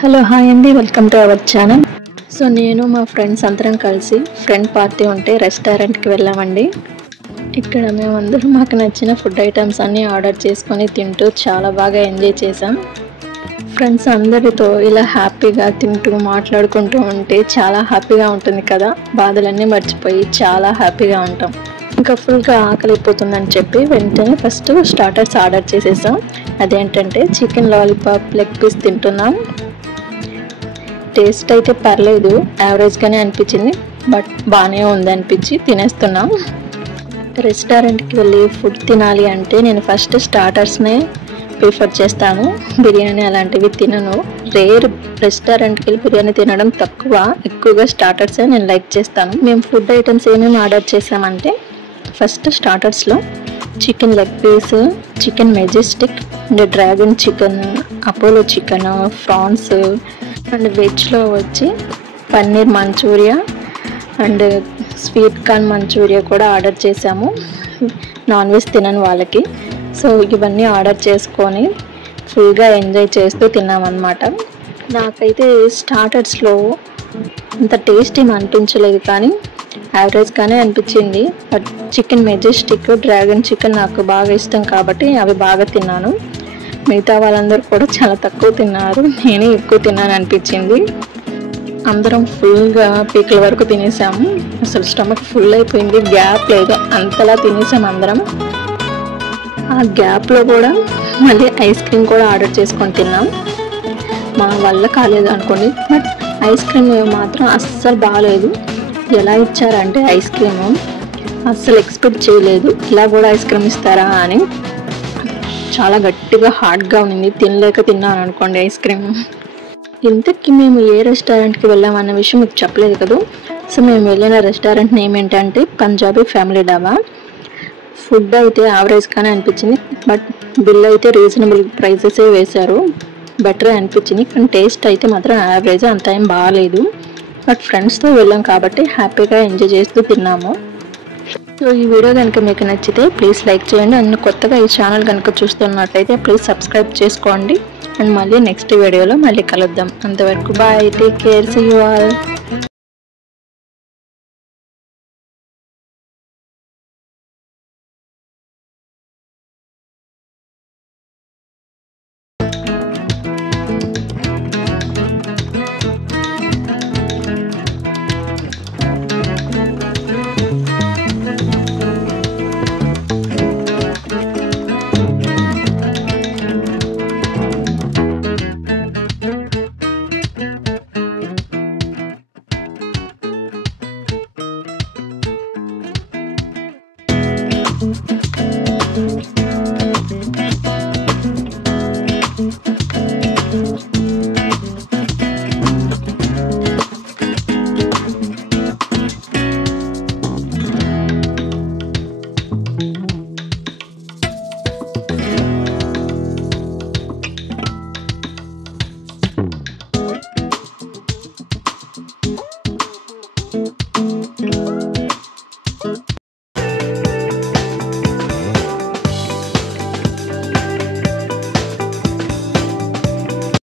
Hello hi అండి, welcome to our channel. So నేను మా ఫ్రెండ్స్ అందరం కలిసి ఫ్రెండ్ పార్టీ ఉంటే రెస్టారెంట్కి వెళ్ళామండి. ఇక్కడ మేమందరం మాకు నచ్చిన ఫుడ్ ఐటమ్స్ అన్నీ ఆర్డర్ చేసుకొని తింటూ చాలా బాగా ఎంజాయ్ చేసాం. ఫ్రెండ్స్ అందరితో ఇలా హ్యాపీగా తింటూ మాట్లాడుకుంటూ ఉంటే చాలా హ్యాపీగా ఉంటుంది కదా. బాధలన్నీ మర్చిపోయి చాలా హ్యాపీగా ఉంటాం. ఇంకా ఫుల్గా ఆకలిపోతుందని చెప్పి వెంటనే ఫస్ట్ స్టార్టర్స్ ఆర్డర్ చేసేసాం. అదేంటంటే చికెన్ లాలీపాప్ లెగ్ పీస్ తింటున్నాం. టేస్ట్ అయితే పర్లేదు, యావరేజ్గానే అనిపించింది, బట్ బాగానే ఉంది అనిపించి తినేస్తున్నాం. రెస్టారెంట్కి వెళ్ళి ఫుడ్ తినాలి అంటే నేను ఫస్ట్ స్టార్టర్స్నే ప్రిఫర్ చేస్తాను. బిర్యానీ అలాంటివి తినను. రేర్ రెస్టారెంట్కి వెళ్ళి బిర్యానీ తినడం తక్కువ, ఎక్కువగా స్టార్టర్సే నేను లైక్ చేస్తాను. మేము ఫుడ్ ఐటమ్స్ ఏమేమి ఆర్డర్ చేసామంటే ఫస్ట్ స్టార్టర్స్లో chicken leg piece, chicken majestic and dragon chicken, Apollo chicken, prawns and వెజ్లో వచ్చి paneer manchurian and sweet corn manchurian కూడా ఆర్డర్ చేసాము, నాన్ వెజ్ తినని వాళ్ళకి. సో ఇవన్నీ ఆర్డర్ చేసుకొని ఫుల్గా ఎంజాయ్ చేస్తూ తిన్నామన్నమాట. నాకైతే స్టార్టర్స్లో అంత టేస్ట్ ఏమి అనిపించలేదు, కానీ యావరేజ్గానే అనిపించింది. But chicken Majestic, dragon chicken నాకు బాగా ఇష్టం కాబట్టి అవి బాగా తిన్నాను. మిగతా వాళ్ళందరూ కూడా చాలా తక్కువ తిన్నారు, నేనే ఎక్కువ తిన్నాను అనిపించింది. అందరం ఫుల్గా పీకల వరకు తినేసాము. అసలు స్టమక్ ఫుల్ అయిపోయింది, గ్యాప్ లేదు, అంతలా తినేసాం అందరం. ఆ గ్యాప్లో కూడా మళ్ళీ ఐస్ క్రీమ్ కూడా ఆర్డర్ చేసుకొని తిన్నాం. మా వల్ల కాలేదు అనుకోండి, బట్ ఐస్ క్రీమ్ మాత్రం అస్సలు బాగాలేదు. ఎలా ఇచ్చారంటే ఐస్ క్రీము అస్సలు ఎక్స్పెక్ట్ చేయలేదు, ఇలా కూడా ఐస్ క్రీమ్ ఇస్తారా అని. చాలా గట్టిగా హార్డ్గా ఉంది, తినలేక తిన్నాను అనుకోండి ఐస్ క్రీమ్. ఇంతకీ మేము ఏ రెస్టారెంట్కి వెళ్ళామన్న విషయం మీకు చెప్పలేదు కదా. సో మేము వెళ్ళిన రెస్టారెంట్ నేమ్ ఏంటంటే పంజాబీ ఫ్యామిలీ డాబా. ఫుడ్ అయితే యావరేజ్గానే అనిపించింది, బట్ బిల్ అయితే రీజనబుల్ ప్రైజెసే వేశారు, బెటరే అనిపించింది. కానీ టేస్ట్ అయితే మాత్రం యావరేజ్, అంత ఏం బాగాలేదు. బట్ ఫ్రెండ్స్తో వెళ్ళాం కాబట్టి హ్యాపీగా ఎంజాయ్ చేస్తూ తిన్నాము. సో ఈ వీడియో కనుక మీకు నచ్చితే ప్లీజ్ లైక్ చేయండి. అండ్ కొత్తగా ఈ ఛానల్ కనుక చూస్తున్నట్లయితే ప్లీజ్ సబ్స్క్రైబ్ చేసుకోండి. అండ్ మళ్ళీ నెక్స్ట్ వీడియోలో మళ్ళీ కలుద్దాం. అంతవరకు bye, take care, see you all.